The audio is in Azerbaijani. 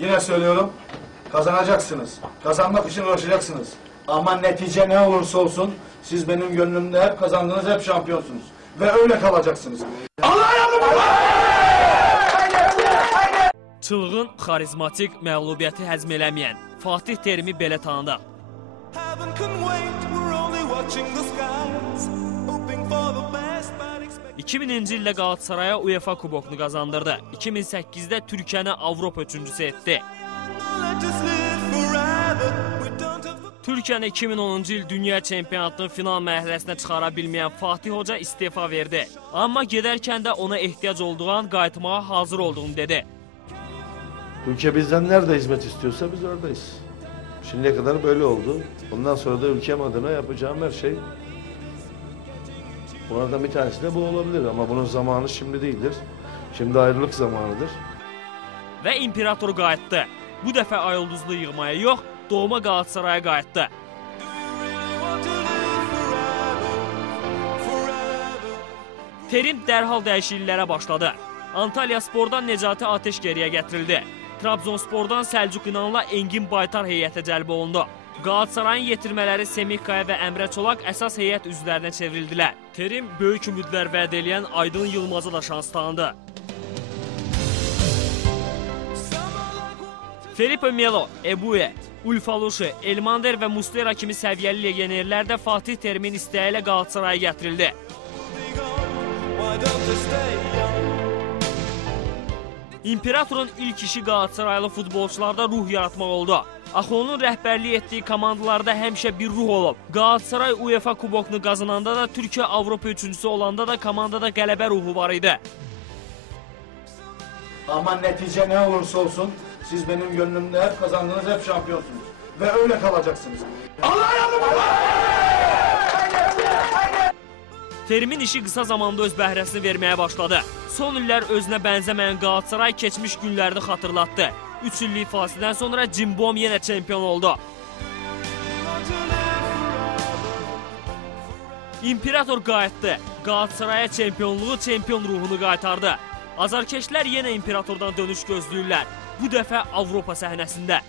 Yine söylüyorum, kazanacaksınız. Kazanmak için uğraşacaksınız. Ama netice ne olursa olsun, siz benim gönlümde hep kazandınız, hep şampiyonsunuz. Ve öyle kalacaksınız. Çılğın, xarizmatik, məğlubiyyəti həzm eləməyən Fatih Terimi belə tanıdıq. Heaven can wait, we're only watching the skies, hoping for the best, 2000-ci ildə Qalatasaraya UEFA kubokunu qazandırdı. 2008-də Türkiyəni Avropa üçüncüsü etdi. Türkiyəni 2010-cu il dünya çempionatının final mərhələsinə çıxara bilməyən Fatih Hoca istefa verdi. Amma gedərkən də ona ehtiyac olduğu an qayıtmağa hazır olduğunu dedi. Ülke bizden nerede hizmet istiyorsa biz oradayız. Şimdiye kadar böyle oldu. Bundan sonra da ülkem adına yapacağım her şey. Bunlardan bir tanesi de bu olabilir ama bunun zamanı şimdi değildir. Şimdi ayrılık zamanıdır. Və imperator qayıtdı. Bu dəfə ayıldızlı yığmaya yox, doğma Qalatasaraya qayıtdı. Terim dərhal dəyişikliklərə başladı. Antalya Spordan Necati Ateş geriyə gətirildi. Trabzonspordan Səlcuq İnanla Engin Baytar heyətə cəlb olundu. Qalatasarayın yetirmələri Semih Kaya və Əmrə Çolaq əsas heyət üzvlərinə çevrildilər. Terim böyük ümidlər vəd edən Aydın Yılmaza da şans tanıdı. Felipe Melo, Ebuye, Ulfalushi, Elmander və Muslera kimi səviyyəli legionerlər də Fatih Terimin istəyi ilə Qalatasaraya gətirildi. İmperatorun ilk işi Qalatasaraylı futbolçularda ruh yaratmaq oldu. Axı onun rəhbərlik etdiyi komandalarda həmişə bir ruh olub. Qalatasaray UEFA kubokunu qazananda da Türkiyə Avropa üçüncüsü olanda da komandada qələbə ruhu var idi. Ama netice ne olursa olsun, siz benim gönlümde hep kazandınız, hep şampiyonsunuz. Ve öyle kalacaksınız. Terimin işi qısa zamanda öz bəhrəsini verməyə başladı. Son illər özünə bənzəməyən Qalatasaray keçmiş günlərini xatırlatdı. 3 illik fasilədən sonra Cimbom yenə çempion oldu. İmperator qayıtdı. Qalatasaraya çempionluğu, çempion ruhunu qaytardı. Azarkeşlər yenə İmperatordan dönüş gözləyirlər. Bu dəfə Avropa səhnəsində.